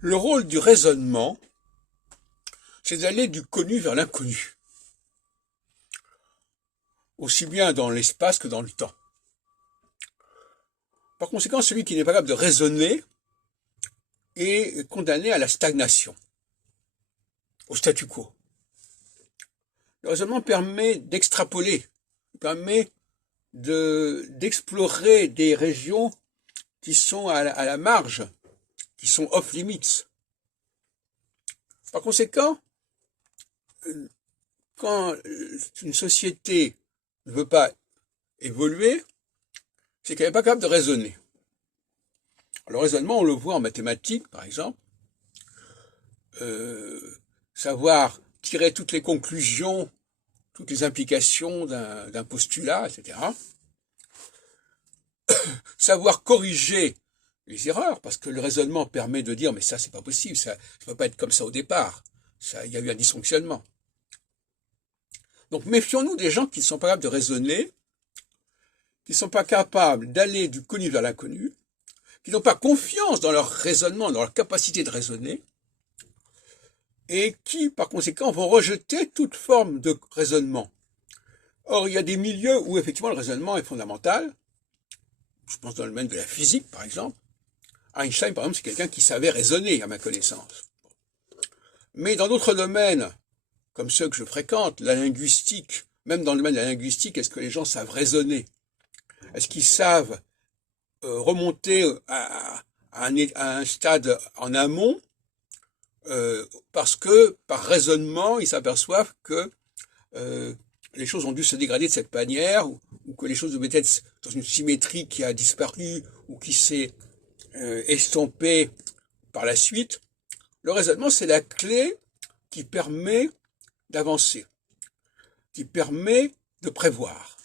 Le rôle du raisonnement, c'est d'aller du connu vers l'inconnu, aussi bien dans l'espace que dans le temps. Par conséquent, celui qui n'est pas capable de raisonner est condamné à la stagnation, au statu quo. Le raisonnement permet d'extrapoler, permet d'explorer des régions qui sont à la marge, qui sont off limits. Par conséquent, quand une société ne veut pas évoluer, c'est qu'elle n'est pas capable de raisonner. Le raisonnement, on le voit en mathématiques, par exemple. Savoir tirer toutes les conclusions, toutes les implications d'un postulat, etc. Savoir corriger les erreurs, parce que le raisonnement permet de dire, mais ça, c'est pas possible, ça ne peut pas être comme ça au départ. Il y a eu un dysfonctionnement. Donc, méfions-nous des gens qui ne sont pas capables de raisonner, qui ne sont pas capables d'aller du connu vers l'inconnu, qui n'ont pas confiance dans leur raisonnement, dans leur capacité de raisonner, et qui, par conséquent, vont rejeter toute forme de raisonnement. Or, il y a des milieux où, effectivement, le raisonnement est fondamental. Je pense dans le domaine de la physique, par exemple. Einstein, par exemple, c'est quelqu'un qui savait raisonner, à ma connaissance. Mais dans d'autres domaines, comme ceux que je fréquente, la linguistique, même dans le domaine de la linguistique, est-ce que les gens savent raisonner? Est-ce qu'ils savent remonter à un stade en amont parce que, par raisonnement, ils s'aperçoivent que les choses ont dû se dégrader de cette manière, ou que les choses devaient être dans une symétrie qui a disparu, ou qui s'est estompée par la suite. Le raisonnement, c'est la clé qui permet d'avancer, qui permet de prévoir.